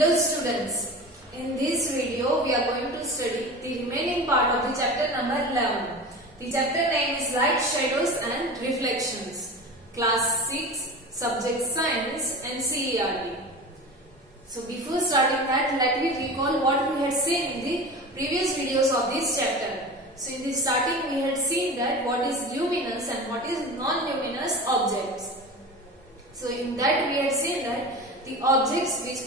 Hello students, in this video we are going to study the remaining part of the chapter number 11. The chapter name is Light, Shadows and Reflections, Class 6, Subject Science and CERT. So before starting that, let me recall what we had seen in the previous videos of this chapter. So in the starting we had seen that what is luminous and what is non-luminous objects. So in that we had seen that the objects which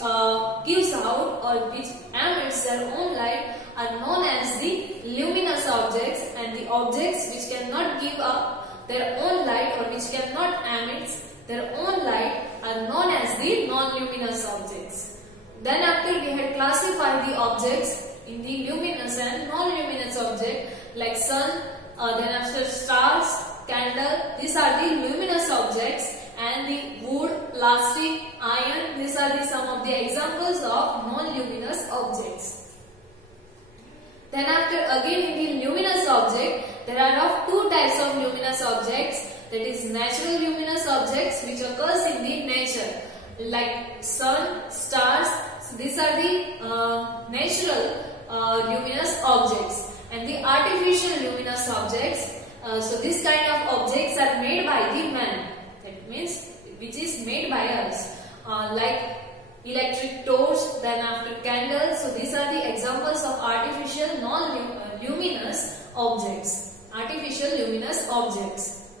gives out or which emits their own light are known as the luminous objects, and the objects which cannot give up their own light or which cannot emit their own light are known as the non-luminous objects. Then after we had classified the objects in the luminous and non-luminous object like sun, then after stars, candle, these are the luminous objects, and the wood, plastic, iron, these are some of the examples of non-luminous objects. Then after again in the luminous object, there are of two types of luminous objects, that is natural luminous objects which occurs in the nature like sun, stars. So these are the natural luminous objects, and the artificial luminous objects. So this kind of objects are made by the man. That means which is made by us, like electric torch, then after candles. So these are the examples of artificial non-luminous objects. Artificial luminous objects.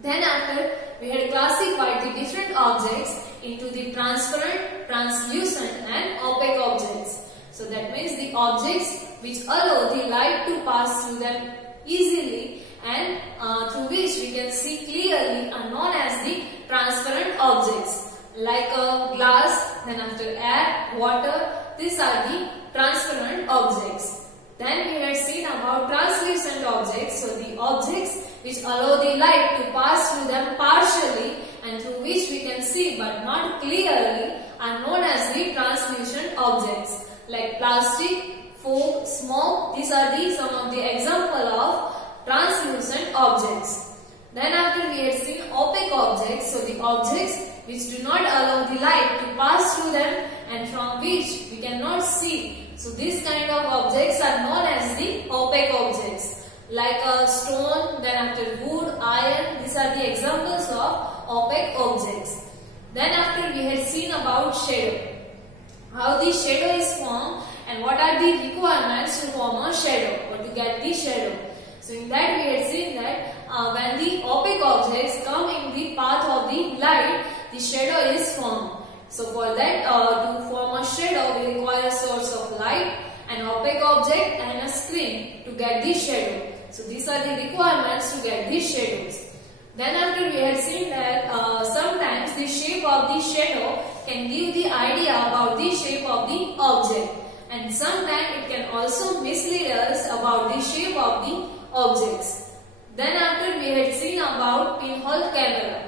Then after we had classified the different objects into the transparent, translucent and opaque objects. So that means the objects which allow the light to pass through them easily and through which we can see clearly are known as the transparent objects, like glass, then after air, water. These are the transparent objects. Then we had seen about translucent objects. So the objects which allow the light to pass through them partially and through which we can see but not clearly are known as the translucent objects, like plastic, foam, smoke. These are some of the example of translucent objects. Then after we had seen opaque objects, so the objects which do not allow the light to pass through them and from which we cannot see. So these kind of objects are known as the opaque objects, like a stone, then after wood, iron. These are the examples of opaque objects. Then after we had seen about shadow, how the shadow is formed and what are the requirements to form a shadow or to get the shadow. So in that we had seen that when the opaque objects come in the path of the light, the shadow is formed. So for that, to form a shadow, we require a source of light, an opaque object and a screen to get the shadow. So these are the requirements to get the shadows. Then after we had seen that sometimes the shape of the shadow can give the idea about the shape of the object, and sometimes it can also mislead us about the shape of the objects. Then after we had seen about pinhole camera.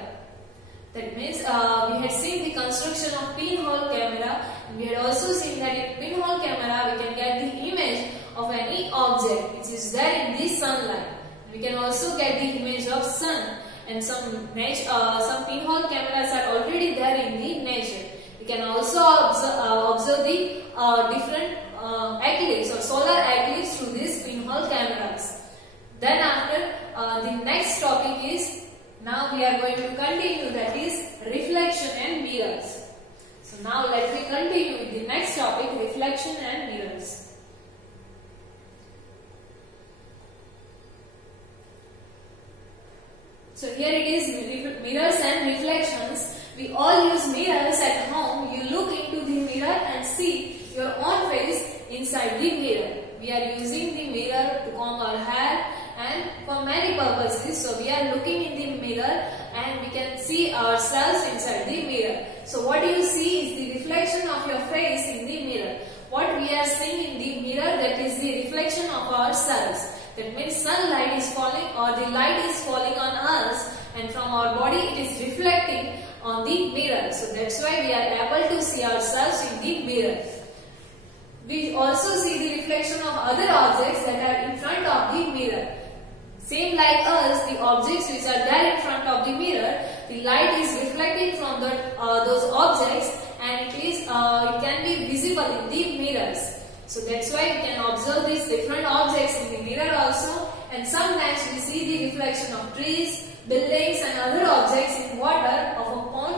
That means we had seen the construction of pinhole camera, and we had also seen that in pinhole camera we can get the image of any object which is there in the sunlight. We can also get the image of sun, and some pinhole cameras are already there in the nature. We can also observe the different eclipse or solar eclipse through these pinhole cameras. Then after the next topic is, now we are going to continue, that is reflection and mirrors. So now let me continue with the next topic, reflection and mirrors. So here it is mirrors and reflections. We all use mirrors at home. You look into the mirror and see your own face inside the mirror. We are using the mirror to comb our hair and for many purposes. So we are looking in the mirror and we can see ourselves inside the mirror. So what you see is the reflection of your face in the mirror. What we are seeing in the mirror, that is the reflection of ourselves. That means sunlight is falling or the light is falling on us, and from our body it is reflecting on the mirror. So that's why we are able to see ourselves in the mirror. We also see the reflection of other objects that are in front of the mirror. Same like us, the objects which are there in front of the mirror, the light is reflecting from those objects and it can be visible in the mirrors. So that's why we can observe these different objects in the mirror also, and sometimes we see the reflection of trees, buildings and other objects in water of a pond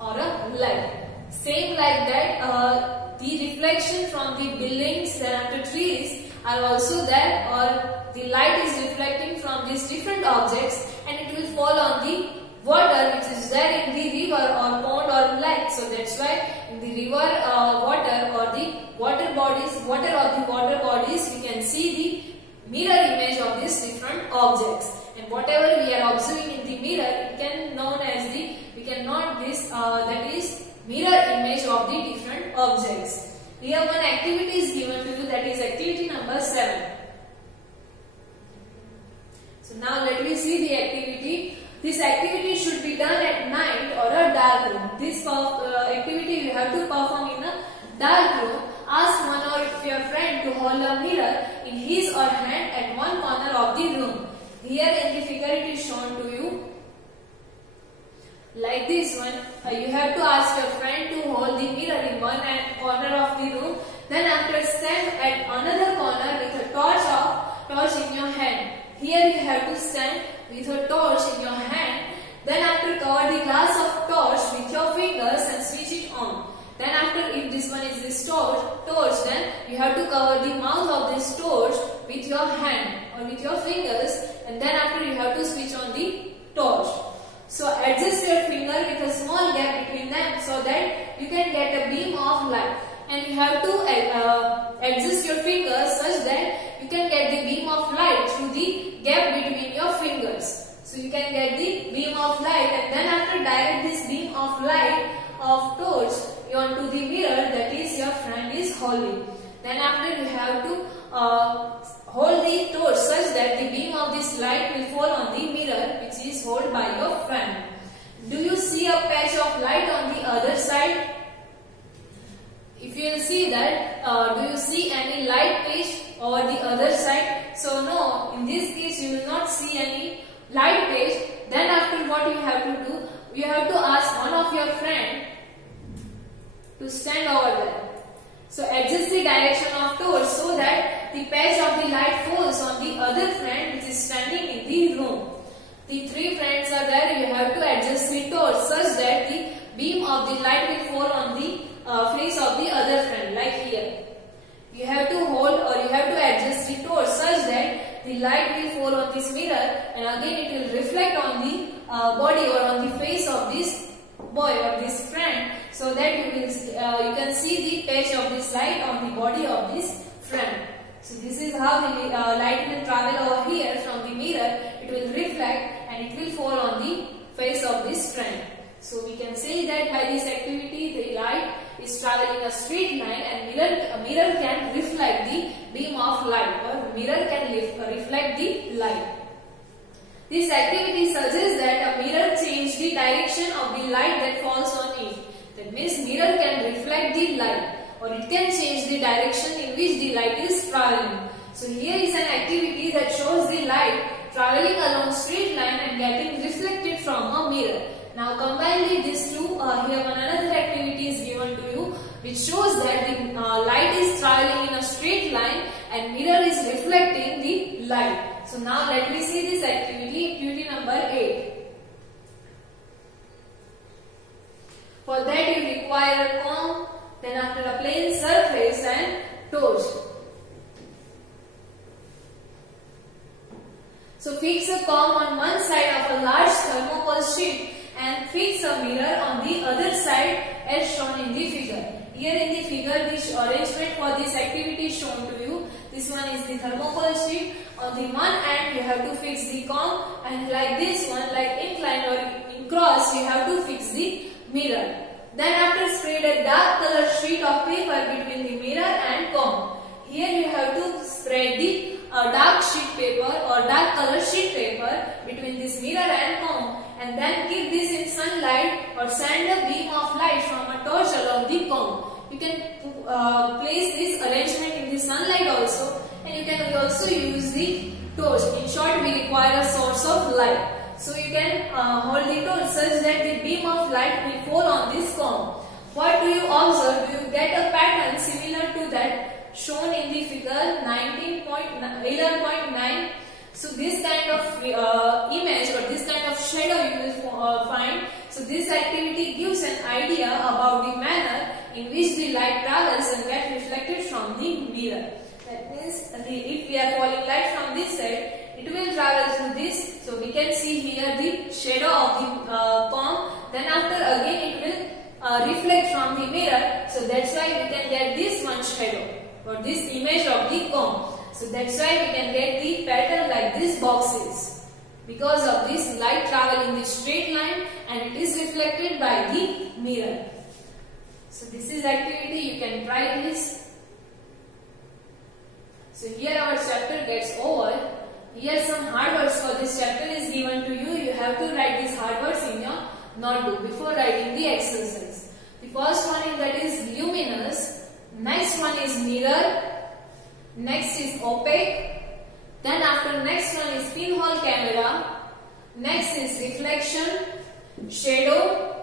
or a lake. Same like that, the reflection from the buildings and after trees are also there, or the light is reflecting from these different objects and it will fall on the water which is there in the river or pond or lake. So that's why in the river water or the water of the water bodies we can see the mirror image of these different objects, and whatever we are observing in the mirror it can known as the that is mirror image of the different objects. Here one activity is given to you, that is activity number 7. So now let me see the activity. This activity should be done at night or a dark room. This activity you have to perform in a dark room. Ask one of your friend to hold a mirror in his or hand at one corner of the room. Here in the figure it is shown to you. Like this one, you have to ask your friend to hold the mirror in one corner of the room. Then after stand at another corner with a torch in your hand. Here you have to stand with a torch in your hand. Then after cover the glass of torch with your fingers and switch it on. Then after, if this one is this torch, then you have to cover the mouth of this torch with your hand or with your fingers, and then after you have to switch on the torch. So adjust your finger with a small gap between them so that you can get a beam of light. And you have to adjust your fingers such that you can get the beam of light through the gap between your fingers. So you can get the beam of light, and then after direct this beam of light of torch onto the mirror that is your friend is holding. Then after you have to hold the torch such that the beam of this light will fall on the mirror which is held by your friend. Do you see a patch of light on the other side? If you will see that, do you see any light patch over the other side? So no, in this case you will not see any light patch. Then after what you have to do, you have to ask one of your friend to stand over there. So adjust the direction of torch so that the patch of the light falls on the other friend which is standing in the room. The 3 friends are there, you have to adjust the torch such that the beam of the light will fall on the face of the other friend, like here. You have to hold or you have to adjust the torch such that the light will fall on this mirror, and again it will reflect on the body or on the face of this boy or this friend, so that you can see the patch of this light on the body of this friend. So this is how the light will travel over here from the mirror. It will reflect and it will fall on the face of this friend. So we can say that by this activity the light is traveling a straight line, and mirror can reflect the beam of light, or mirror can reflect the light. This activity suggests that a mirror changes the direction of the light that falls on it. That means mirror can reflect the light, or it can change the direction in which the light is traveling. So here is an activity that shows the light traveling along straight line and getting reflected from a mirror. Now combine these two, here another activity is given to you which shows that the light is traveling in a straight line and mirror is reflecting the light. So now let me see this activity number 8. For that you require a comb, then after a plain surface and torch. So fix a comb on one side of a large thermocol sheet and fix a mirror on the other side as shown in the figure. Here in the figure, this arrangement for this activity is shown to you. This one is the thermocol sheet. On the one end you have to fix the comb, and like this one, like inclined or in cross, you have to fix the mirror. Then after spread a dark color sheet of paper between the mirror and comb. Here you have to spread the dark sheet paper or dark color sheet paper between this mirror and comb, and then keep this in sunlight or send a beam of light from a torch along the comb. You can place this arrangement in the sunlight also, and you can also use the torch. In short, we require a source of light. So you can hold the torch such that the beam of light will fall on this comb. What do you observe? Do you get a pattern similar to that shown in the figure 11.9? So this kind of image or this kind of shadow you will find. So this activity gives an idea about the manner in which the light travels and gets reflected from the mirror. That means if we are falling light from this side, it will travel through this. So we can see here the shadow of the comb. Then after again it will reflect from the mirror. So that's why we can get this one shadow or this image of the comb. So that's why we can get the pattern like these boxes. Because of this light travel in the straight line and it is reflected by the mirror. So this is activity, you can try this. So here our chapter gets over. Here some hard words for this chapter is given to you. You have to write these hard words in your notebook before writing the exercise. The first one is that is luminous. Next one is mirror. Next is opaque. Then after next one is pinhole camera. Next is reflection, shadow.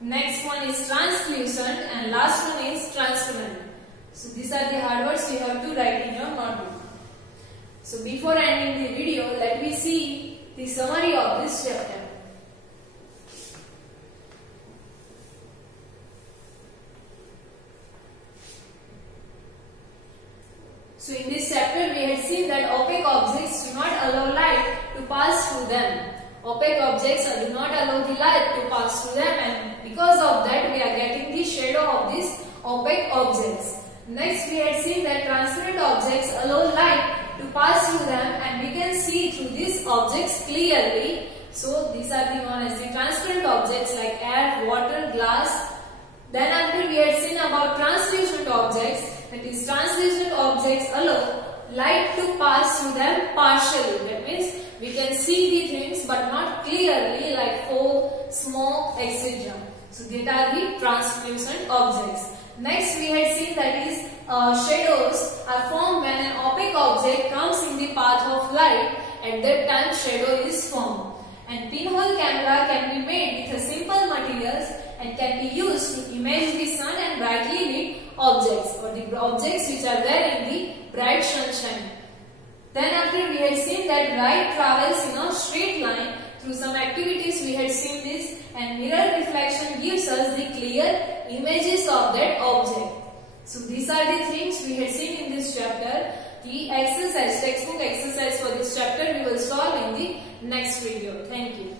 Next one is translucent and last one is transparent. So these are the hard words you have to write in your notebook. So before ending the video, let me see the summary of this chapter. So in this chapter we had seen that opaque objects do not allow light to pass through them. Opaque objects do not allow the light to pass through them, and because of that we are getting the shadow of these opaque objects. Next we had seen that transparent objects allow light to pass through them and we can see through these objects clearly. So these are the known as the transparent objects like air, water, glass. Then after we had seen about translucent objects, that is translucent objects allow light to pass through them partially. That means we can see the things but not clearly like fog, smoke, etc. So these are the translucent objects. Next we had seen that is shadows are formed when an opaque object comes in the path of light. At that time shadow is formed. And pinhole camera can be made with a simple materials and can be used to image the sun and brightly lit objects or the objects which are there in the bright sunshine. Then after we had seen that light travels in a straight line. Through some activities we had seen this, and mirror reflection gives us the clear images of that object. So these are the things we had seen in this chapter. The exercise, textbook exercise for this chapter we will solve in the next video. Thank you.